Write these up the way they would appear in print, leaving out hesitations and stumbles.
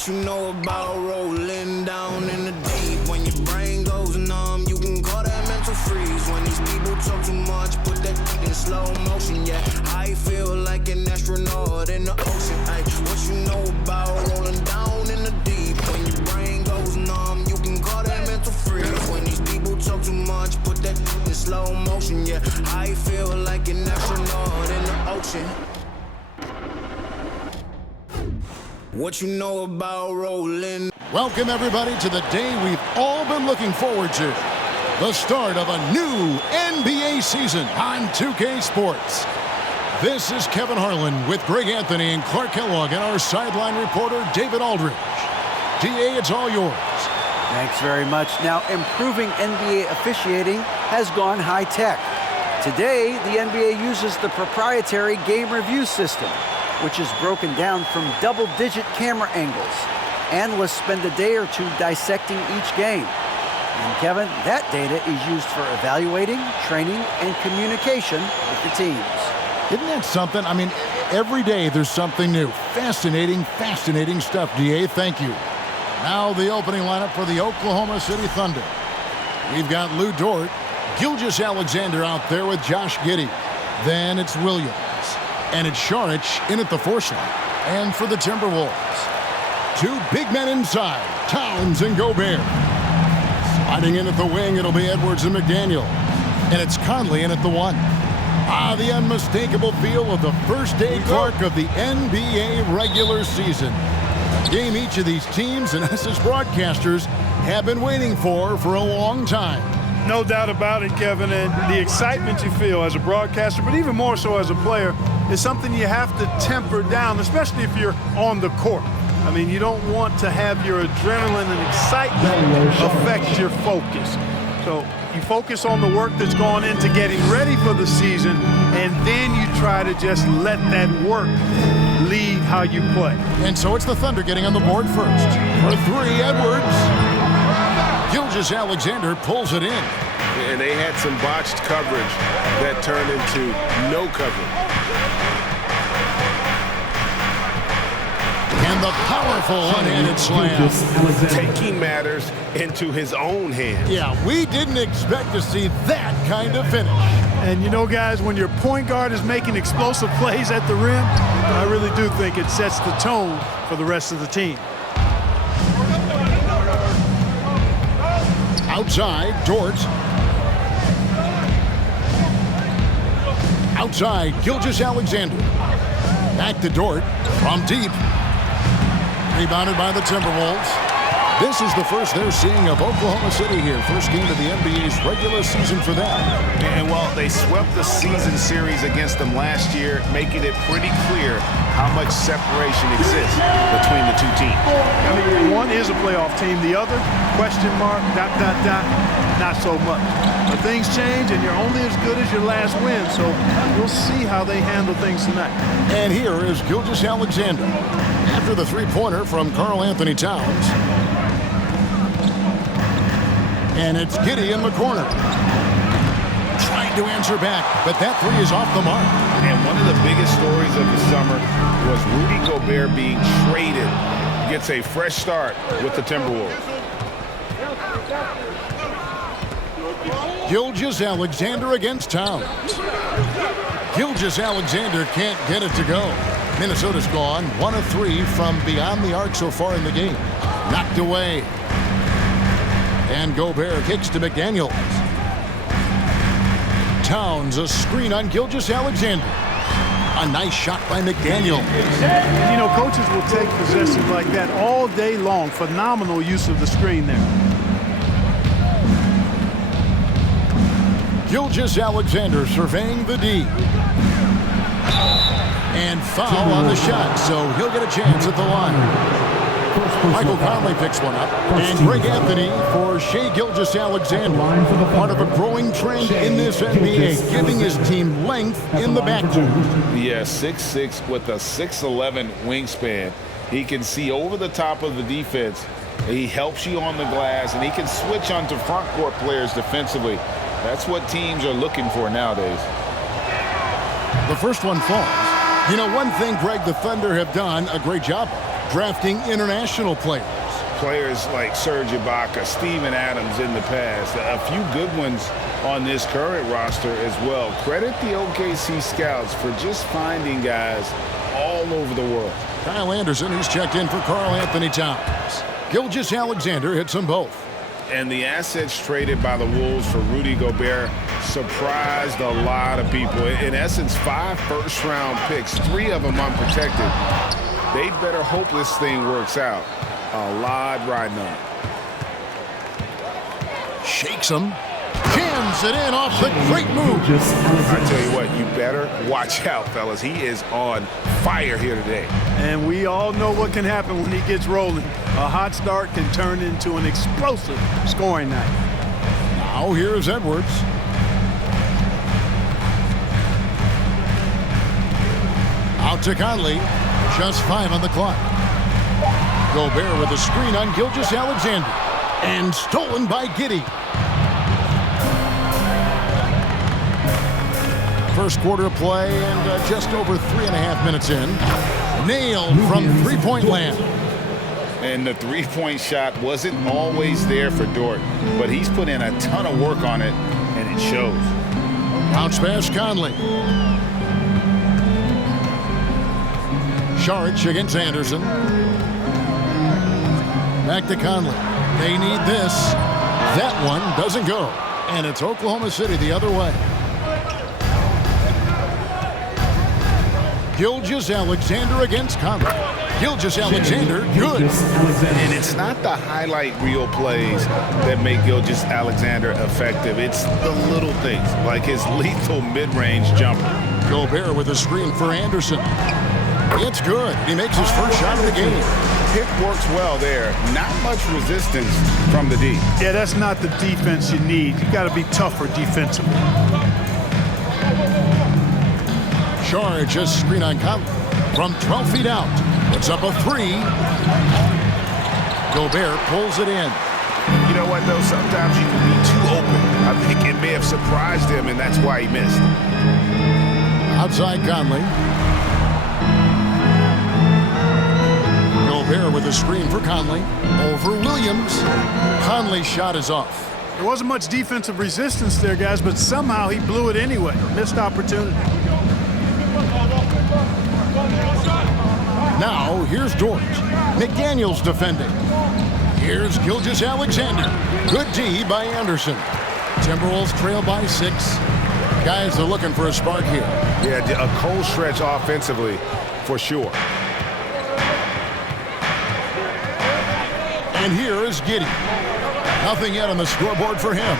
What you know about rolling down in the deep? When your brain goes numb, you can call that mental freeze. When these people talk too much, put that in slow motion. Yeah, I feel like an astronaut in the ocean. Ay, what you know about rolling down in the deep? When your brain goes numb, you can call that mental freeze. When these people talk too much, put that in slow motion. Yeah, I feel like an astronaut in the ocean. What you know about rolling? Welcome everybody to the day we've all been looking forward to. The start of a new NBA season on 2K Sports. This is Kevin Harlan with Greg Anthony and Clark Kellogg and our sideline reporter David Aldridge. DA, it's all yours. Thanks very much. Now, improving NBA officiating has gone high-tech. Today, the NBA uses the proprietary game review system, which is broken down from double-digit camera angles. Analysts spend a day or two dissecting each game. And Kevin, that data is used for evaluating, training, and communication with the teams. Isn't that something? I mean, every day there's something new. Fascinating, fascinating stuff, DA. Thank you. Now the opening lineup for the Oklahoma City Thunder. We've got Lou Dort, Gilgeous-Alexander out there with Josh Giddey. Then it's Williams. And it's Saric in at the force line. And for the Timberwolves, two big men inside, Towns and Gobert. Sliding in at the wing, it'll be Edwards and McDaniel. And it's Conley in at the one. The unmistakable feel of the first day, Clark, of the NBA regular season. A game each of these teams and us as broadcasters have been waiting for a long time. No doubt about it, Kevin, and the excitement you feel as a broadcaster, but even more so as a player, is something you have to temper down, especially if you're on the court. I mean, you don't want to have your adrenaline and excitement affect your focus. So you focus on the work that's gone into getting ready for the season, and then you try to just let that work lead how you play. And so it's the Thunder getting on the board first. For three, Edwards. Gilgeous-Alexander pulls it in. And they had some botched coverage that turned into no coverage. And the powerful one-handed slam. Taking matters into his own hands. Yeah, we didn't expect to see that kind of finish. And you know, guys, when your point guard is making explosive plays at the rim, I really do think it sets the tone for the rest of the team. Outside, Dort. Outside, Gilgeous-Alexander. Back to Dort from deep. Rebounded by the Timberwolves. This is the first they're seeing of Oklahoma City here. First game of the NBA's regular season for them. And while they swept the season series against them last year, making it pretty clear how much separation exists between the two teams. I mean, one is a playoff team, the other, question mark, ... not so much. But things change, and you're only as good as your last win, so we'll see how they handle things tonight. And here is Gilgeous-Alexander after the three-pointer from Karl Anthony Towns. And it's Giddey in the corner. Trying to answer back, but that three is off the mark. And one of the biggest stories of the summer was Rudy Gobert being traded. Gets a fresh start with the Timberwolves. Gilgeous-Alexander against Towns. Gilgeous-Alexander can't get it to go. Minnesota's gone 1 of 3 from beyond the arc so far in the game. Knocked away. And Gobert kicks to McDaniel. Towns, a screen on Gilgeous-Alexander. A nice shot by McDaniel. You know, coaches will take possessions like that all day long. Phenomenal use of the screen there. Gilgeous-Alexander surveying the D. And foul on the shot, so he'll get a chance at the line. Michael Conley picks one up. And Greg Anthony for Shai Gilgeous-Alexander. Part of a growing trend in this NBA, giving his team length in the backcourt. Yeah, 6'6" with a 6'11" wingspan. He can see over the top of the defense. He helps you on the glass, and he can switch onto front court players defensively. That's what teams are looking for nowadays. The first one falls. You know, one thing, Greg, the Thunder have done a great job of drafting international players. Players like Serge Ibaka, Steven Adams in the past, a few good ones on this current roster as well. Credit the OKC scouts for just finding guys all over the world. Kyle Anderson, he's checked in for Karl Anthony Towns. Gilgeous-Alexander hits them both. And the assets traded by the Wolves for Rudy Gobert surprised a lot of people. In essence, 5 first-round picks, 3 of them unprotected. They better hope this thing works out. A lot riding on it. Shakes him. Jams it in off the great move. I tell you what, you better watch out, fellas. He is on fire here today. And we all know what can happen when he gets rolling. A hot start can turn into an explosive scoring night. Now here's Edwards. Out to Conley. Just 5 on the clock. Gobert with a screen on Gilgeous-Alexander. And stolen by Giddey. First quarter of play and just over 3.5 minutes in. Nailed from three-point land. And the three-point shot wasn't always there for Dort, but he's put in a ton of work on it, and it shows. Bounce pass Conley. Saric against Anderson. Back to Conley. They need this. That one doesn't go. And it's Oklahoma City the other way. Gilgeous-Alexander against Conley. Gilgeous-Alexander, good. And it's not the highlight reel plays that make Gilgeous-Alexander effective. It's the little things, like his lethal mid-range jumper. Gobert with a screen for Anderson. It's good. He makes his first shot of the game. Pick works well there. Not much resistance from the D. Yeah, that's not the defense you need. You got to be tougher defensively. Saric just screen on Conley from 12 feet out. Puts up a 3. Gobert pulls it in. You know what, though? Sometimes you can be too open. I think it may have surprised him, and that's why he missed. Outside Conley. Gobert with a screen for Conley. Over Williams. Conley's shot is off. There wasn't much defensive resistance there, guys, but somehow he blew it anyway. Missed opportunity. Now, here's Dort. McDaniels defending. Here's Gilgeous-Alexander. Good D by Anderson. Timberwolves trail by 6. Guys are looking for a spark here. Yeah, a cold stretch offensively, for sure. And here is Giddey. Nothing yet on the scoreboard for him.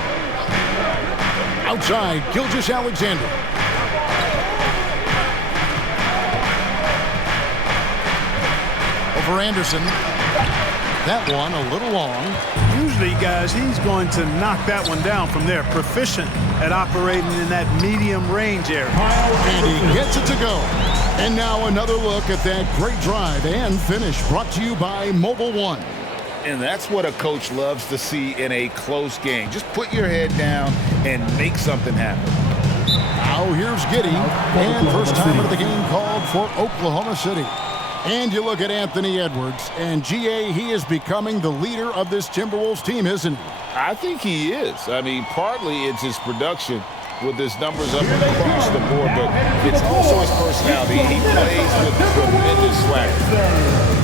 Outside, Gilgeous-Alexander. Over Anderson. That one a little long. Usually, guys, he's going to knock that one down from there. Proficient at operating in that medium range area. And he gets it to go. And now another look at that great drive and finish brought to you by Mobile One. And that's what a coach loves to see in a close game. Just put your head down and make something happen. Now here's Giddey. And first time of the game called for Oklahoma City. And you look at Anthony Edwards, and GA, he is becoming the leader of this Timberwolves team, isn't he? I think he is. I mean, partly it's his production with his numbers up across the board, but it's also his personality. He plays with tremendous swagger.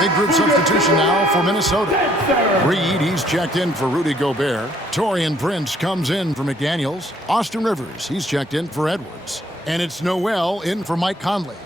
Big group substitution now for Minnesota. Reed, he's checked in for Rudy Gobert. Taurean Prince comes in for McDaniels. Austin Rivers, he's checked in for Edwards. And it's Noel in for Mike Conley.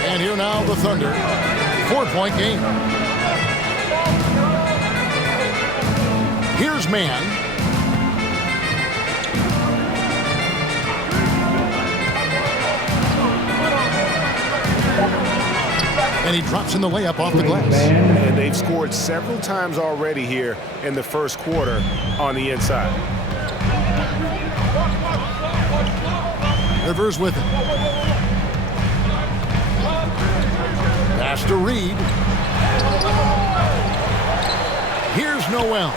And here now the Thunder. 4-point game. Here's Mann. And he drops in the layup off the glass. And they've scored several times already here in the first quarter on the inside. Rivers with it. Pass to Reed. Here's Noel.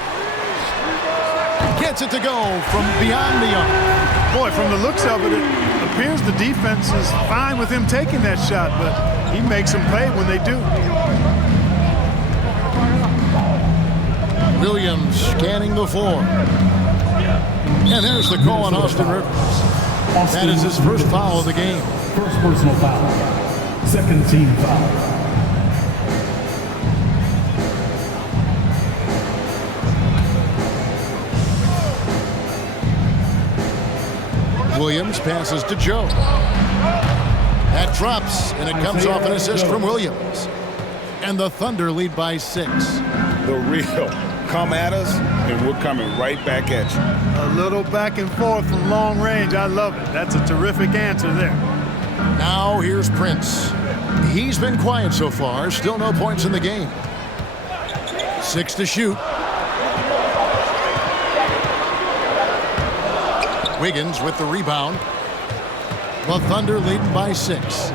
Gets it to go from beyond the arc. Boy, from the looks of it, it appears the defense is fine with him taking that shot, but he makes them pay when they do. Williams scanning the floor. And there's the call on Austin Rivers. That is his first foul of the game. First personal foul. Second team foul. Williams passes to Joe. That drops, and it comes off an assist from Williams. And the Thunder lead by 6. The real come at us, and we're coming right back at you. A little back and forth from long range. I love it. That's a terrific answer there. Now here's Prince. He's been quiet so far. Still no points in the game. 6 to shoot. Wiggins with the rebound. The Thunder leading by 6.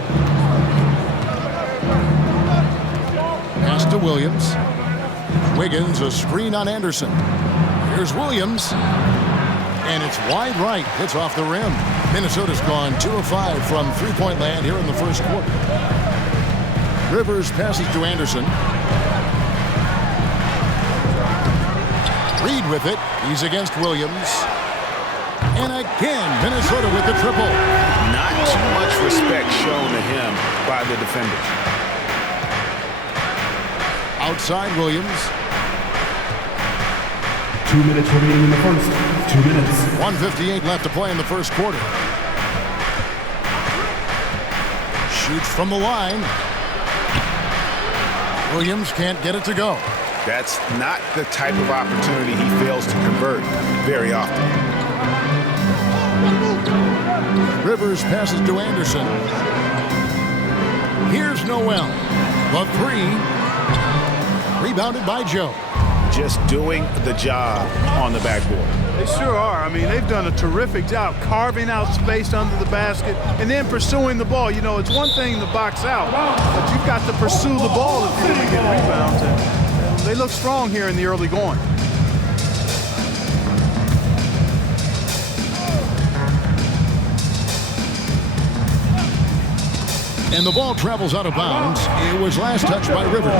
Pass to Williams. Wiggins, a screen on Anderson. Here's Williams. And it's wide right. Hits off the rim. Minnesota's gone 2 of 5 from three-point land here in the first quarter. Rivers passes to Anderson. Reed with it. He's against Williams. And again, Minnesota with the triple. Not too much respect shown to him by the defenders. Outside Williams. 2 minutes remaining in the first. 2 minutes. 1:58 left to play in the first quarter. Shoots from the line. Williams can't get it to go. That's not the type of opportunity he fails to convert very often. Rivers passes to Anderson. Here's Noel. The 3. Rebounded by Joe. Just doing the job on the backboard. They sure are. I mean, they've done a terrific job carving out space under the basket and then pursuing the ball. You know, it's one thing to box out, but you've got to pursue the ball if you're going to get rebounds. And they look strong here in the early going. And the ball travels out of bounds. It was last touched by Rivers.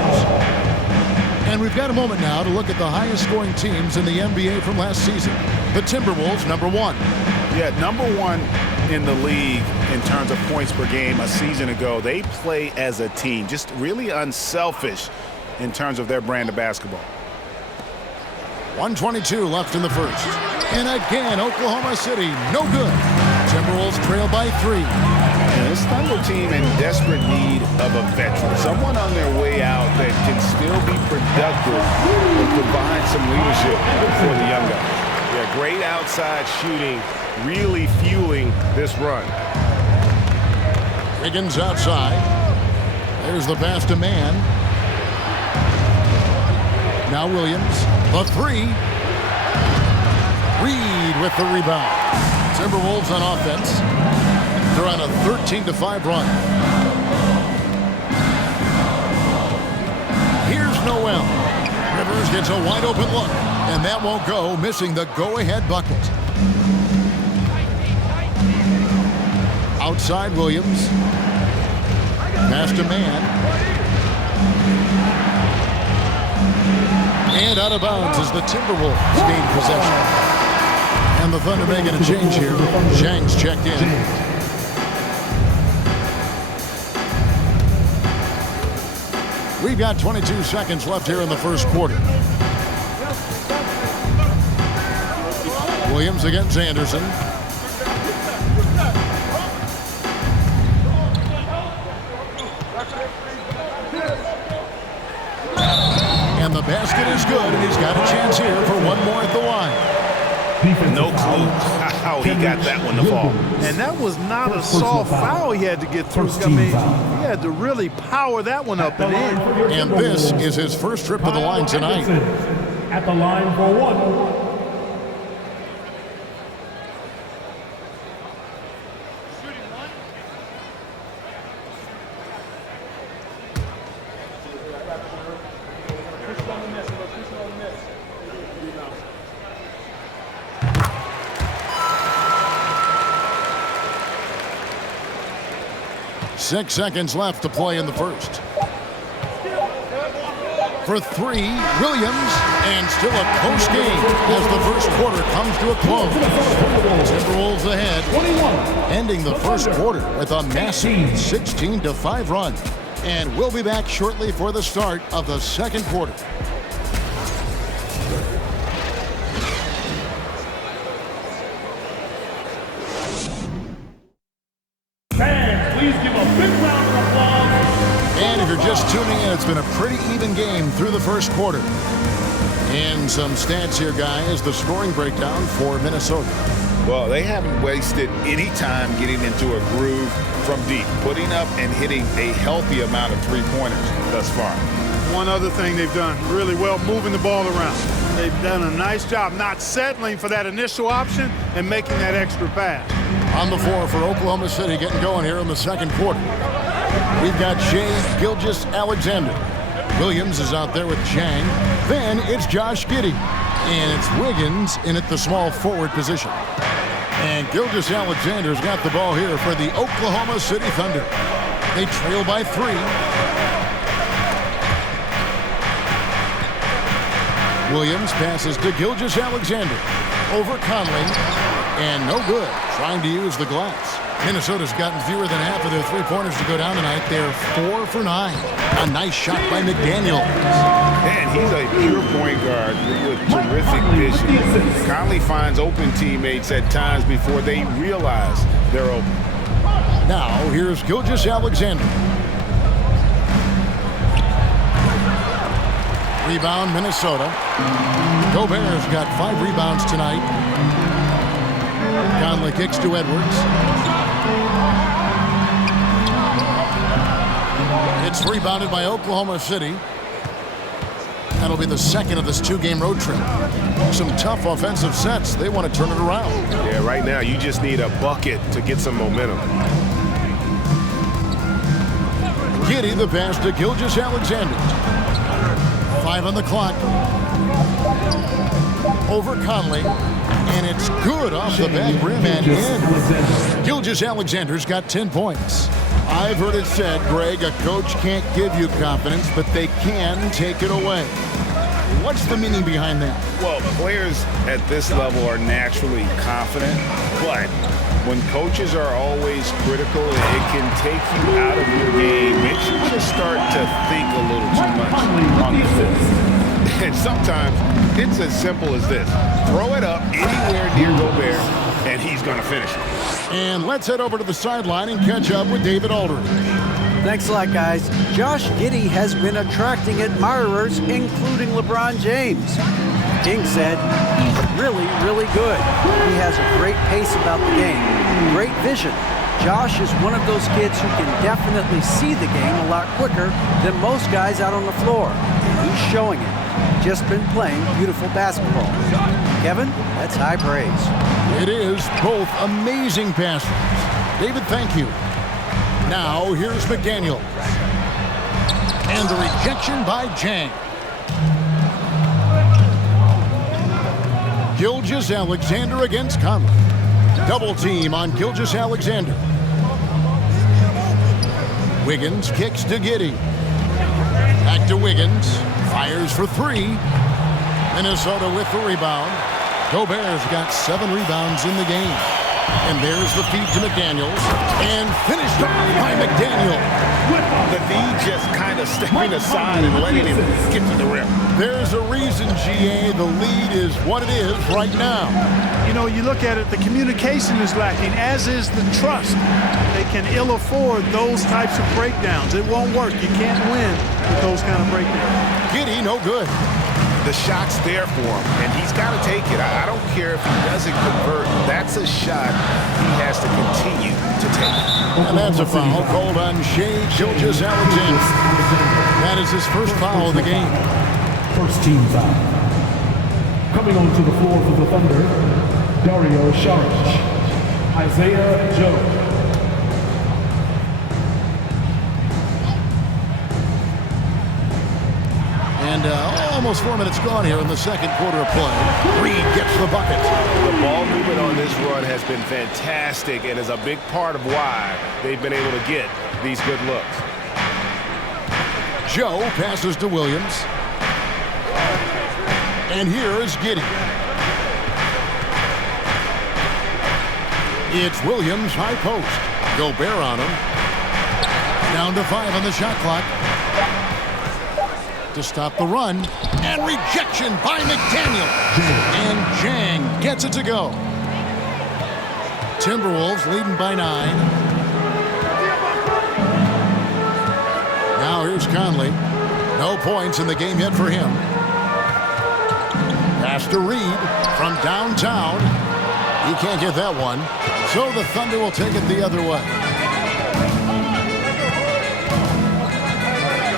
And we've got a moment now to look at the highest scoring teams in the NBA from last season. The Timberwolves, number 1. Yeah, number 1 in the league in terms of points per game a season ago. They play as a team, just really unselfish in terms of their brand of basketball. 1:22 left in the first. And again, Oklahoma City, no good. Timberwolves trail by 3. And this Thunder team in desperate need of a veteran, someone on their way out that can still be productive and provide some leadership for the young guys. Yeah, great outside shooting, really fueling this run. Wiggins outside. There's the pass to Mann. Now Williams, the 3. Reed with the rebound. Timberwolves on offense. They're on a 13-5 run. Here's Noel. Rivers gets a wide open look, and that won't go, missing the go-ahead bucket. Outside Williams. Pass to man. And out of bounds as the Timberwolves gain possession. And the Thunder making a change here. Zhang's checked in. We've got 22 seconds left here in the first quarter. Williams against Anderson. And the basket is good, and he's got a chance here for one more at the line. No clue how he got that one to fall. And that was not a soft foul he had to get through. I mean, he had to really power that one up and in. And this is his first trip to the line tonight. At the line for one. 6 seconds left to play in the first. For three, Williams, and still a close game as the first quarter comes to a close. Timberwolves ahead, ending the first quarter with a massive 16-5 run. And we'll be back shortly for the start of the second quarter. Just tuning in, it's been a pretty even game through the first quarter. And some stats here, guys. The scoring breakdown for Minnesota. Well, they haven't wasted any time getting into a groove from deep, putting up and hitting a healthy amount of three-pointers thus far. One other thing they've done really well, moving the ball around. They've done a nice job not settling for that initial option and making that extra pass. On the floor for Oklahoma City, getting going here in the second quarter. We've got Shai Gilgeous-Alexander. Williams is out there with Zhang. Then it's Josh Giddey. And it's Wiggins in at the small forward position. And Gilgeous-Alexander's got the ball here for the Oklahoma City Thunder. They trail by 3. Williams passes to Gilgeous-Alexander. Over Conley. And no good. Trying to use the glass. Minnesota's gotten fewer than half of their three-pointers to go down tonight. They're 4 for 9. A nice shot by McDaniel. And he's a pure point guard with terrific vision. Conley finds open teammates at times before they realize they're open. Now, here's Gilgeous-Alexander. Rebound, Minnesota. Gobert's got 5 rebounds tonight. Conley kicks to Edwards. It's rebounded by Oklahoma City. That'll be the second of this 2-game road trip. Some tough offensive sets. They want to turn it around. Yeah, right now you just need a bucket to get some momentum. Giddey the pass to Gilgeous-Alexander. 5 on the clock. Over Conley. And it's good off the back rim and in. Gilgeous-Alexander's got 10 points. I've heard it said, Greg, a coach can't give you confidence, but they can take it away. What's the meaning behind that? Well, players at this level are naturally confident, but when coaches are always critical, it can take you out of your game. Makes you just start to think a little too much on the floor. And sometimes it's as simple as this. Throw it up anywhere near Gobert, and he's going to finish it. And let's head over to the sideline and catch up with David Aldridge. Thanks a lot, guys. Josh Giddey has been attracting admirers, including LeBron James. King said he's really, really good. He has a great pace about the game, great vision. Josh is one of those kids who can definitely see the game a lot quicker than most guys out on the floor. And he's showing it. Just been playing beautiful basketball. Kevin, that's high praise. It is. Both amazing passes. David, thank you. Now, here's McDaniel. And the rejection by Zhang. Gilgeous-Alexander against Conley. Double team on Gilgeous-Alexander. Wiggins kicks to Giddey. Back to Wiggins. Fires for three. Minnesota with the rebound. Gobert's got 7 rebounds in the game. And there's the feed to McDaniels. And finished off by McDaniel. The D just kind of stepping aside and letting him get to the rim. There's a reason, GA, the lead is what it is right now. You know, you look at it, the communication is lacking, as is the trust. They can ill afford those types of breakdowns. It won't work. You can't win with those kind of breakdowns. Giddey, no good. The shot's there for him, and he's got to take it. I don't care if he doesn't convert. That's a shot he has to continue to take. And that's a foul called on Shai Gilgeous-Alexander. That is his first foul of the game. First team foul. Coming onto the floor for the Thunder, Dario Saric, Isaiah Joe. And almost 4 minutes gone here in the second quarter of play. Reed gets the bucket. The ball movement on this run has been fantastic and is a big part of why they've been able to get these good looks. Joe passes to Williams. And here is Giddey. It's Williams, high post. Gobert on him. Down to 5 on the shot clock. To stop the run, and rejection by McDaniel. And Jang gets it to go. Timberwolves leading by 9. Now here's Conley. No points in the game yet for him. Pass to Reed from downtown. He can't get that one. So the Thunder will take it the other way.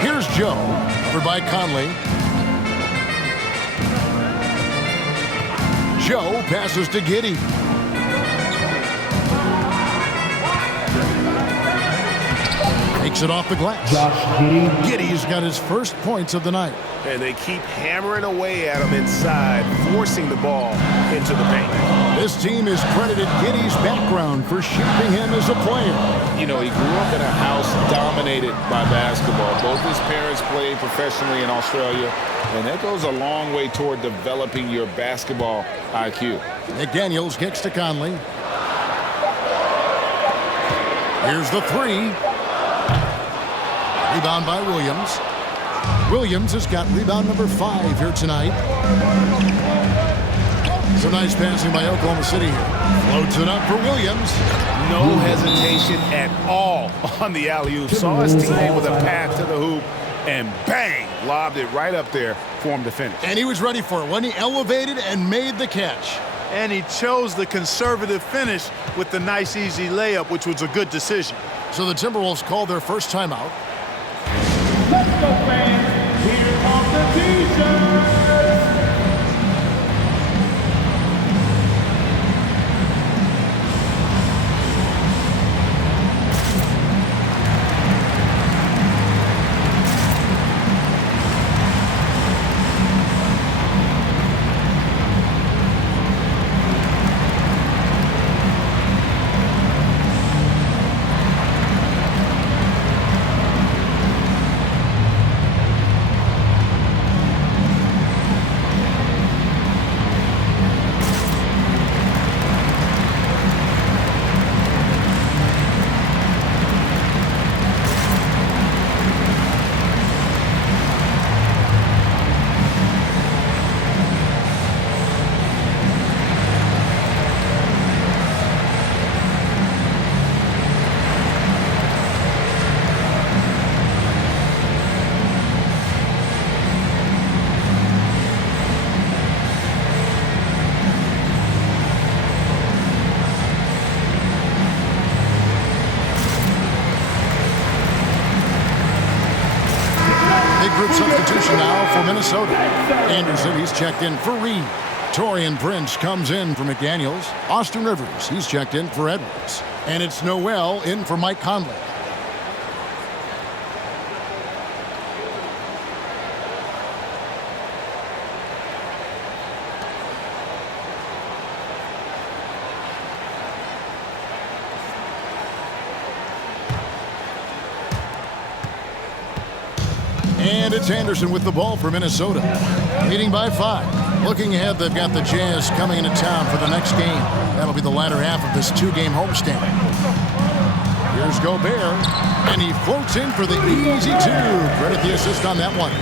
Here's Joe. Over by Conley. Joe passes to Giddey. Takes it off the glass. Giddey's got his first points of the night. And they keep hammering away at him inside, forcing the ball into the paint. This team has credited Giddey's background for shaping him as a player. You know, he grew up in a house dominated by basketball. Both his parents played professionally in Australia, and that goes a long way toward developing your basketball IQ. McDaniels kicks to Conley. Here's the three. Rebound by Williams. Williams has got rebound number 5 here tonight. Some nice passing by Oklahoma City here. Floats it up for Williams. No hesitation at all on the alley-oop. Saw his teammate with a pass to the hoop, and bang, lobbed it right up there for him to finish. And he was ready for it when he elevated and made the catch. And he chose the conservative finish with the nice, easy layup, which was a good decision. So the Timberwolves called their first timeout. Let's go, fans. Here are the T-shirts. Group substitution now for Minnesota. Anderson, he's checked in for Reed. Torian Prince comes in for McDaniels. Austin Rivers, he's checked in for Edwards. And it's Noel in for Mike Conley. And it's Anderson with the ball for Minnesota, leading by 5. Looking ahead, they've got the Jazz coming into town for the next game. That'll be the latter half of this 2-game homestand. Here's Gobert, and he floats in for the easy 2. Credit the assist on that one.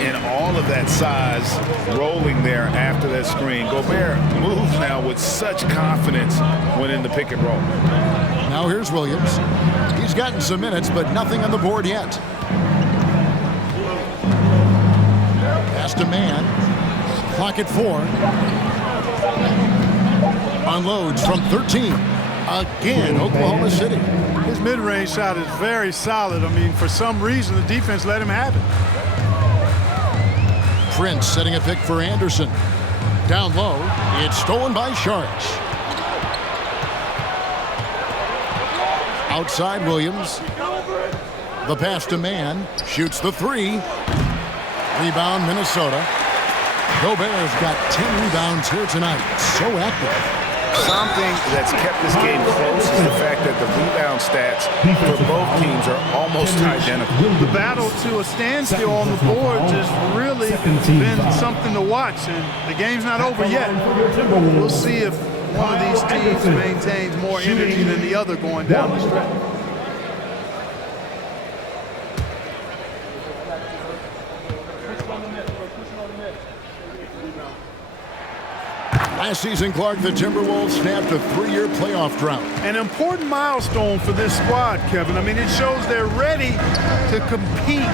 And all of that size rolling there after that screen. Gobert moves now with such confidence when in the pick and roll. Now here's Williams. He's gotten some minutes, but nothing on the board yet. Pass to man. Clock at 4. Unloads from 13. Again, Oklahoma City. His mid-range shot is very solid. I mean, for some reason, the defense let him have it. Prince setting a pick for Anderson. Down low. It's stolen by Sharch. Outside Williams. The pass to man. Shoots the 3. Rebound Minnesota. Gobert's got 10 rebounds here tonight. So active. Something that's kept this game close is the fact that the rebound stats for both teams are almost identical. The battle to a standstill on the board just really been something to watch, and the game's not over yet. We'll see if one of these teams maintains more energy than the other going down the stretch. Last season, Clark, the Timberwolves snapped a 3-year playoff drought. An important milestone for this squad, Kevin. I mean, it shows they're ready to compete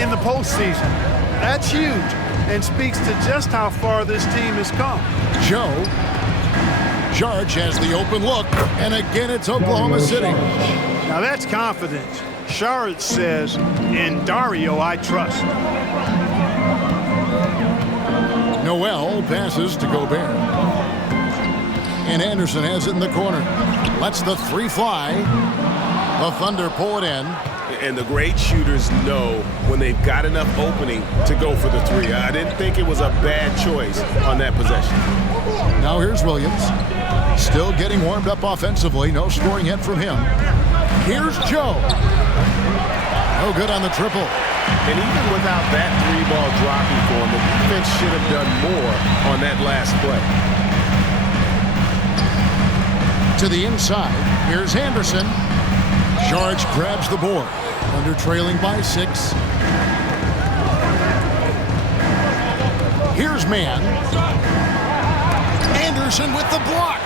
in the postseason. That's huge and speaks to just how far this team has come. Joe. Sharch has the open look, and again it's Oklahoma City. Now that's confidence. Sharch says, in Dario I trust. Noel passes to Gobert. And Anderson has it in the corner. Lets the 3 fly. The Thunder pull it in. And the great shooters know when they've got enough opening to go for the 3. I didn't think it was a bad choice on that possession. Now here's Williams. Still getting warmed up offensively. No scoring yet from him. Here's Joe. No good on the triple. And even without that 3-ball dropping for him, the defense should have done more on that last play. To the inside. Here's Anderson. Sharch grabs the board. Under trailing by 6. Here's man. Anderson with the block.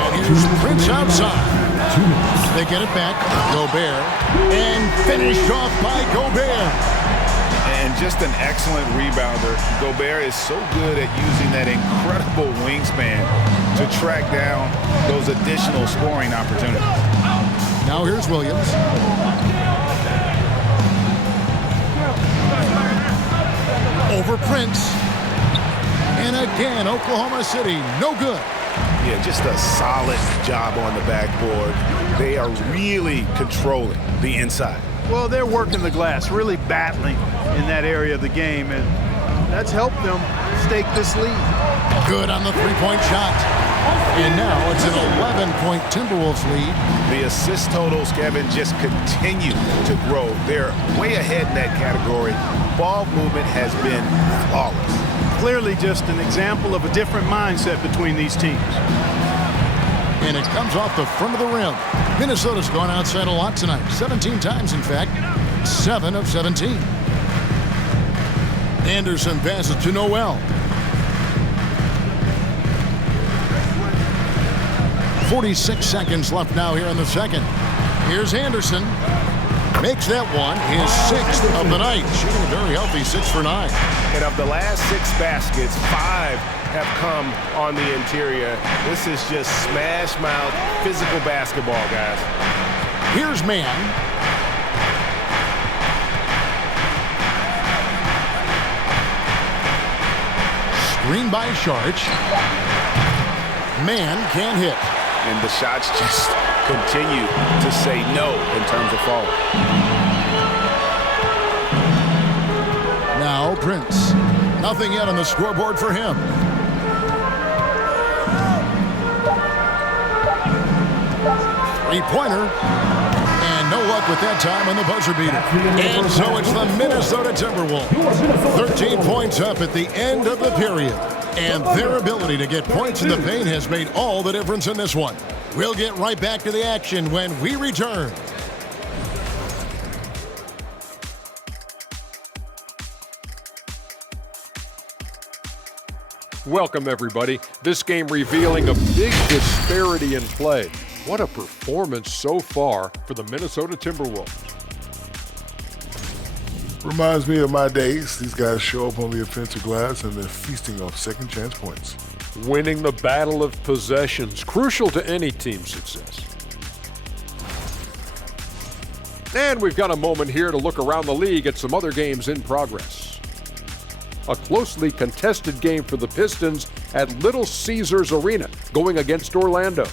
And here's Prince outside. They get it back. Gobert. And finished off by Gobert. And just an excellent rebounder. Gobert is so good at using that incredible wingspan to track down those additional scoring opportunities. Now here's Williams. Over Prince. And again, Oklahoma City, no good. Yeah, just a solid job on the backboard. They are really controlling the inside. Well, they're working the glass, really battling in that area of the game, and that's helped them stake this lead. Good on the 3-point shot. And now it's an 11-point Timberwolves lead. The assist totals, Kevin, just continue to grow. They're way ahead in that category. Ball movement has been flawless. Clearly just an example of a different mindset between these teams. And it comes off the front of the rim. Minnesota's gone outside a lot tonight. 17 times, in fact. 7 of 17. Anderson passes to Noel. 46 seconds left now here in the second. Here's Anderson. Makes that one his 6th of the night. Shooting a very healthy 6 for 9. And of the last 6 baskets, 5 have come on the interior. This is just smash mouth physical basketball, guys. Here's man. Screen by Sharch. Man can't hit. And the shots just continue to say no in terms of falling. Now Prince. Nothing yet on the scoreboard for him. Three-pointer. And no luck with that time on the buzzer beater. And so it's the Minnesota Timberwolves. 13 points up at the end of the period. And their ability to get points in the paint has made all the difference in this one. We'll get right back to the action when we return. Welcome, everybody. This game revealing a big disparity in play. What a performance so far for the Minnesota Timberwolves. Reminds me of my days. These guys show up on the offensive glass and they're feasting off second chance points. Winning the battle of possessions, crucial to any team's success. And we've got a moment here to look around the league at some other games in progress. A closely contested game for the Pistons at Little Caesars Arena, going against Orlando.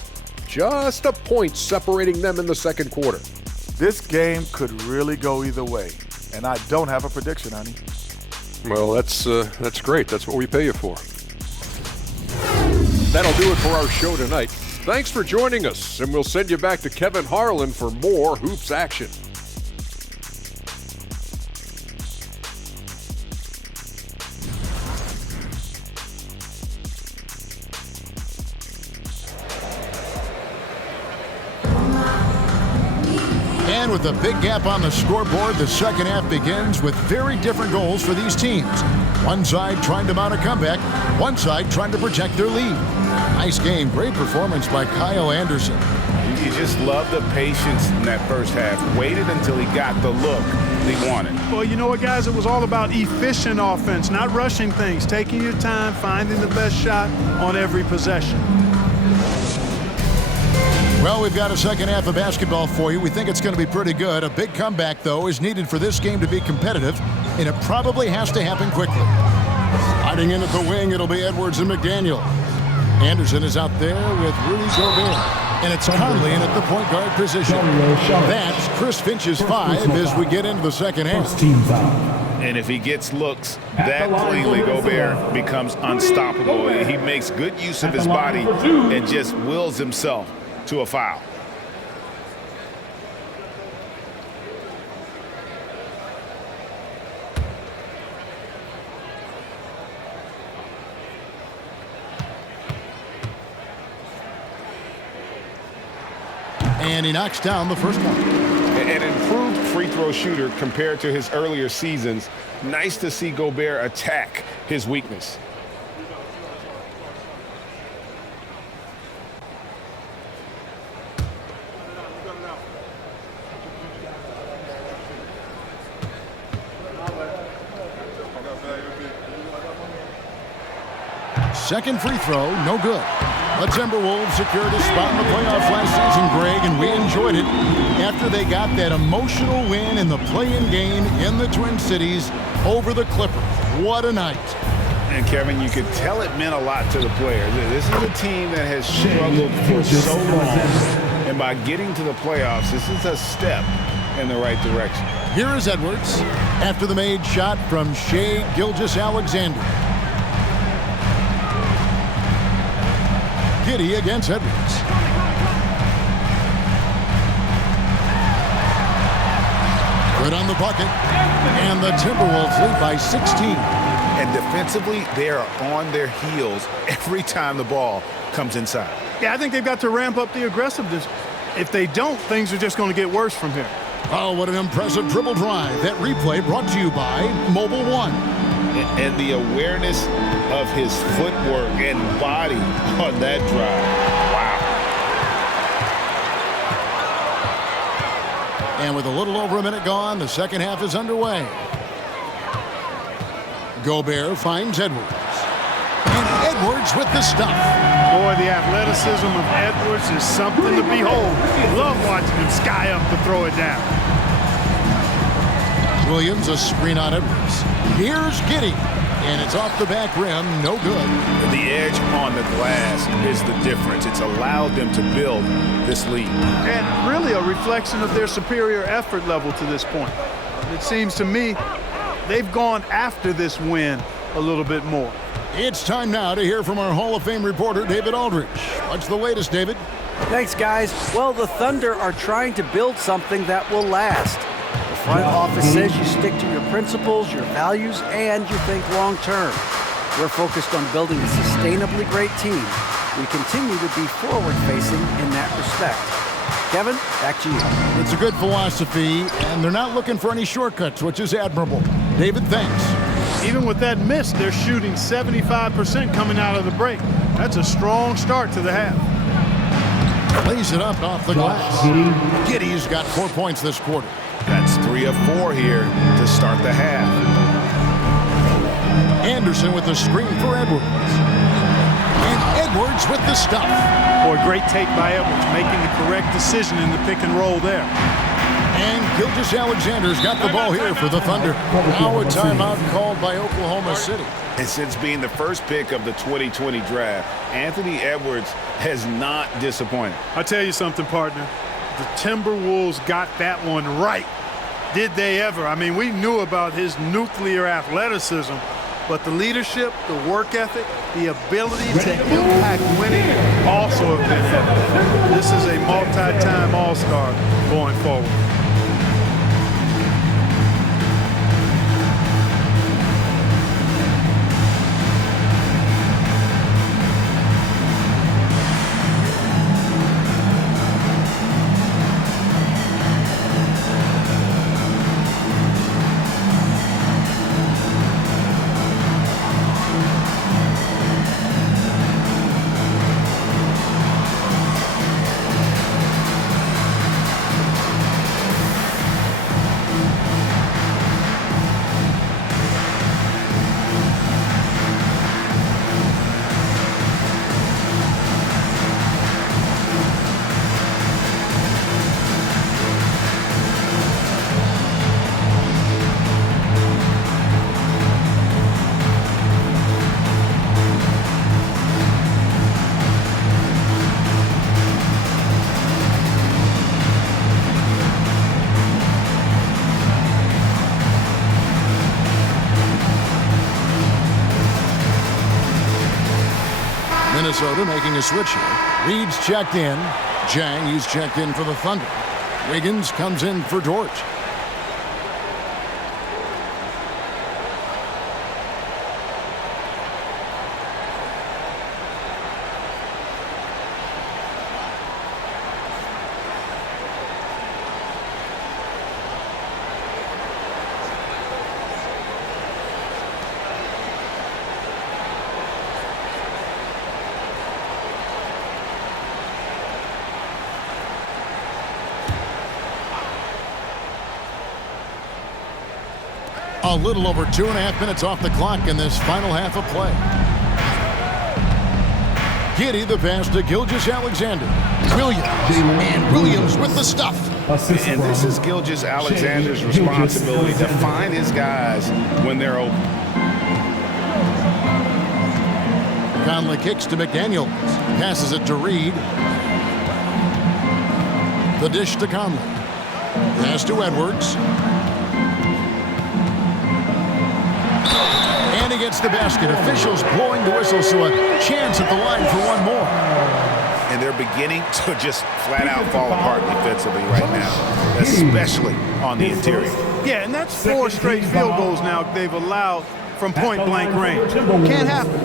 Just a point separating them in the second quarter. This game could really go either way, and I don't have a prediction, honey. Well, that's great. That's what we pay you for. That'll do it for our show tonight. Thanks for joining us, and we'll send you back to Kevin Harlan for more hoops action. And with a big gap on the scoreboard, the second half begins with very different goals for these teams. One side trying to mount a comeback, one side trying to protect their lead. Nice game, great performance by Kyle Anderson. You just love the patience in that first half. Waited until he got the look he wanted. Well, you know what, guys? It was all about efficient offense, not rushing things, taking your time, finding the best shot on every possession. Well, we've got a second half of basketball for you. We think it's going to be pretty good. A big comeback, though, is needed for this game to be competitive, and it probably has to happen quickly. Sliding in at the wing, it'll be Edwards and McDaniel. Anderson is out there with Rudy Gobert. And it's Conley in at the point guard position. That's Chris Finch's 5 as we get into the second half. And if he gets looks that cleanly, Gobert becomes unstoppable. He makes good use of his body and just wills himself to a foul. And he knocks down the first one. An improved free throw shooter compared to his earlier seasons. Nice to see Gobert attack his weakness. Second free throw, no good. The Timberwolves secured a spot in the playoffs last season, Greg, and we enjoyed it after they got that emotional win in the play-in game in the Twin Cities over the Clippers. What a night. And, Kevin, you could tell it meant a lot to the players. This is a team that has struggled for so long, and by getting to the playoffs, this is a step in the right direction. Here is Edwards after the made shot from Shai Gilgeous-Alexander. Giddy against Edwards. Good on the bucket. And the Timberwolves lead by 16. And defensively, they are on their heels every time the ball comes inside. Yeah, I think they've got to ramp up the aggressiveness. If they don't, things are just going to get worse from here. Oh, what an impressive dribble drive. That replay brought to you by Mobile One. And the awareness of his footwork and body on that drive. Wow. And with a little over a minute gone, the second half is underway. Gobert finds Edwards. And Edwards with the stuff. Boy, the athleticism of Edwards is something to behold. Love watching him sky up to throw it down. Williams, a screen on Edwards. Here's Giddy. And it's off the back rim, no good. The edge on the glass is the difference. It's allowed them to build this lead. And really a reflection of their superior effort level to this point. It seems to me they've gone after this win a little bit more. It's time now to hear from our Hall of Fame reporter, David Aldridge. What's the latest, David? Thanks, guys. Well, the Thunder are trying to build something that will last. The front office says you stick to your principles, your values, and you think long term. We're focused on building a sustainably great team. We continue to be forward-facing in that respect. Kevin, back to you. It's a good philosophy, and they're not looking for any shortcuts, which is admirable. David, thanks. Even with that miss, they're shooting 75% coming out of the break. That's a strong start to the half. Plays it up off the glass. Giddey's got 4 points this quarter. That's 3 of 4 here to start the half. Anderson with the screen for Edwards. And Edwards with the stuff. Boy, great take by Edwards, making the correct decision in the pick and roll there. And Gilgeous-Alexander's got the ball here for the Thunder. Now a timeout called by Oklahoma City. And since being the first pick of the 2020 draft, Anthony Edwards has not disappointed. I'll tell you something, partner. The Timberwolves got that one right. Did they ever? I mean, we knew about his nuclear athleticism, but the leadership, the work ethic, the ability to impact winning also have been evident. This is a multi-time All-Star going forward. Minnesota making a switch here. Reed's checked in. Jang, he's checked in for the Thunder. Wiggins comes in for George. A little over 2.5 minutes off the clock in this final half of play. Giddey the pass to Gilgeous-Alexander. Williams. And Williams with the stuff. And this is Gilgeous-Alexander's responsibility to find his guys when they're open. Conley kicks to McDaniels. Passes it to Reed. The dish to Conley. Pass to Edwards. And he gets the basket. Officials blowing the whistle, so a chance at the line for one more. And they're beginning to just flat out fall apart defensively right now, especially on the interior. Yeah, and that's 4 straight field goals now they've allowed from point-blank range. Can't happen.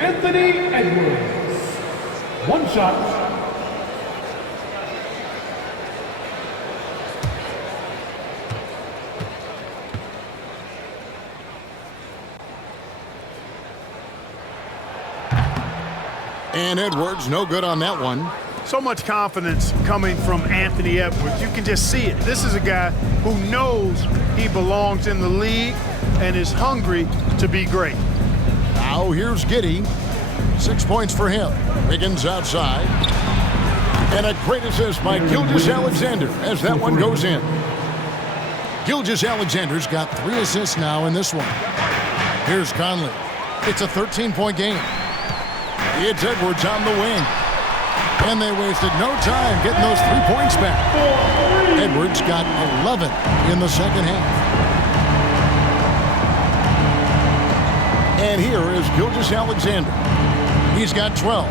Anthony Edwards. One shot. And Edwards, no good on that one. So much confidence coming from Anthony Edwards. You can just see it. This is a guy who knows he belongs in the league and is hungry to be great. Now here's Giddey. 6 points for him. Wiggins outside. And a great assist by Gilgeous-Alexander as that one goes in. Gilgeous-Alexander's got 3 assists now in this one. Here's Conley. It's a 13-point game. It's Edwards on the wing. And they wasted no time getting those 3 points back. Edwards got 11 in the second half. And here is Gilgeous-Alexander. He's got 12.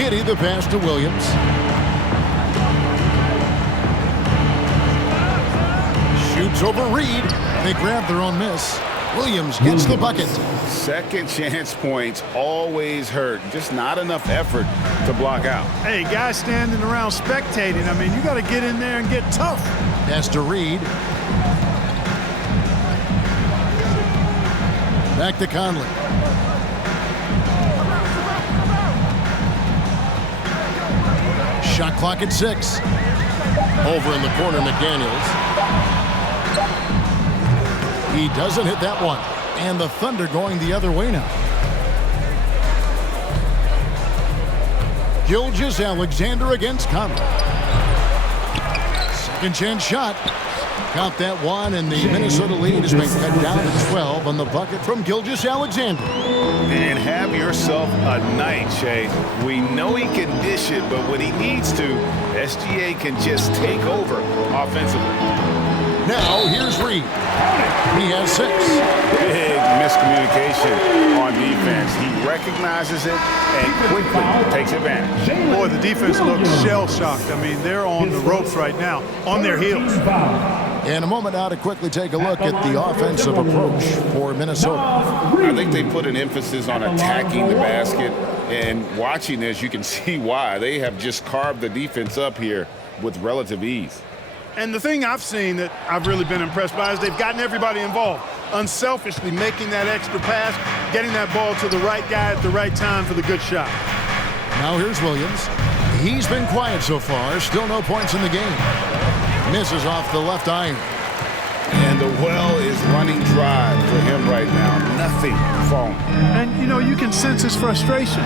Giddy the pass to Williams. Shoots over Reed. They grab their own miss. Williams gets the bucket. Second chance points always hurt. Just not enough effort to block out. Hey, guys standing around spectating. I mean, you got to get in there and get tough. Pass to Reed. Back to Conley. Shot clock at 6. Over in the corner, McDaniels. He doesn't hit that one. And the Thunder going the other way now. Gilgeous-Alexander against Conley. Second chance shot. Count that one, and the Minnesota lead has been cut down to 12 on the bucket from Gilgeous-Alexander. And have yourself a night, Shay. We know he can dish it, but when he needs to, SGA can just take over offensively. Now, here's Reed. He has 6. Big miscommunication on defense. He recognizes it and quickly takes advantage. Boy, the defense looks shell-shocked. I mean, they're on the ropes right now, on their heels. In a moment now to quickly take a look at the offensive approach for Minnesota. I think they put an emphasis on attacking the basket, and watching this, you can see why. They have just carved the defense up here with relative ease. And the thing I've seen that I've really been impressed by is they've gotten everybody involved, unselfishly making that extra pass, getting that ball to the right guy at the right time for the good shot. Now here's Williams. He's been quiet so far. Still no points in the game. Misses off the left iron. And the well is running dry for him right now. Nothing falling. And, you know, you can sense his frustration.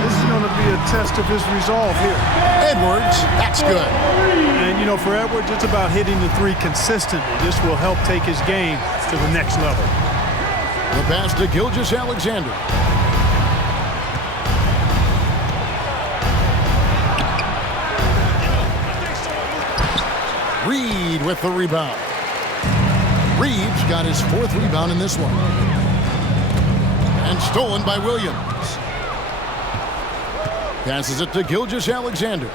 This is going to be a test of his resolve here. Edwards, that's good. And, you know, for Edwards, it's about hitting the three consistently. This will help take his game to the next level. The pass to Gilgeous-Alexander. Reed with the rebound. Reed's got his 4th rebound in this one. And stolen by Williams. Passes it to Gilgeous-Alexander.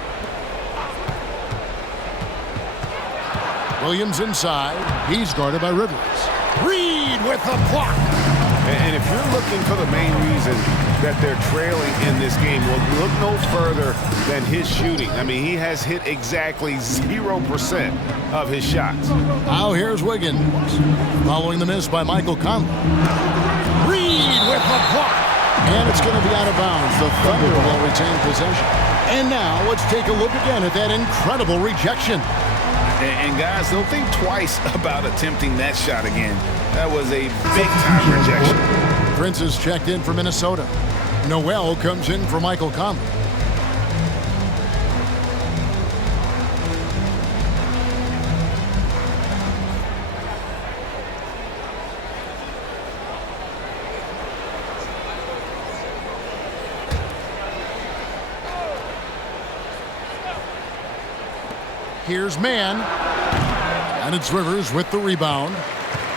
Williams inside. He's guarded by Rivers. Reed with the block. And if you're looking for the main reason that they're trailing in this game, well, look no further than his shooting. I mean, he has hit exactly 0% of his shots. Now here's Wiggins. Following the miss by Michael Conley. Reed with the block. And it's going to be out of bounds. The Thunder will retain possession. And now let's take a look again at that incredible rejection. And guys, don't think twice about attempting that shot again. That was a big-time rejection. Prince is checked in for Minnesota. Noel comes in for Michael Conley. Here's Mann. And it's Rivers with the rebound.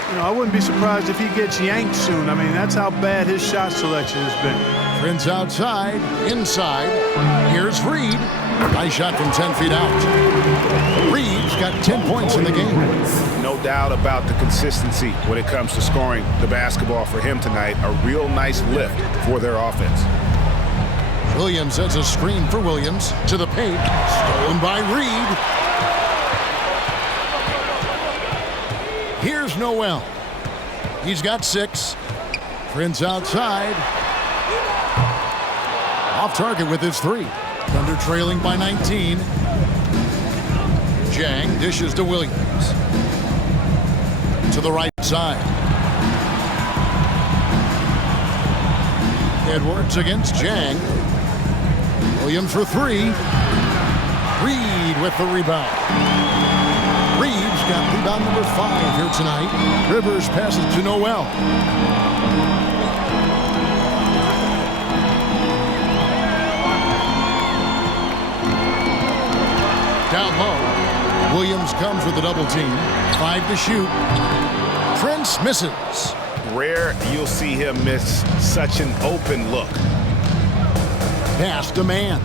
You know, I wouldn't be surprised if he gets yanked soon. I mean, that's how bad his shot selection has been. Prince outside, inside. Here's Reed. Nice shot from 10 feet out. Reed's got 10 points in the game. No doubt about the consistency when it comes to scoring the basketball for him tonight. A real nice lift for their offense. Williams sets a screen for Williams to the paint. Stolen by Reed. Here's Noel. He's got 6. Prince outside. Off target with his 3. Thunder trailing by 19. Jang dishes to Williams. To the right side. Edwards against Jang. Williams for 3. Reed with the rebound. Reed's got rebound number 5 here tonight. Rivers passes to Noel. Down low. Williams comes with a double team. 5 to shoot. Prince misses. Rare you'll see him miss such an open look. Pass to man.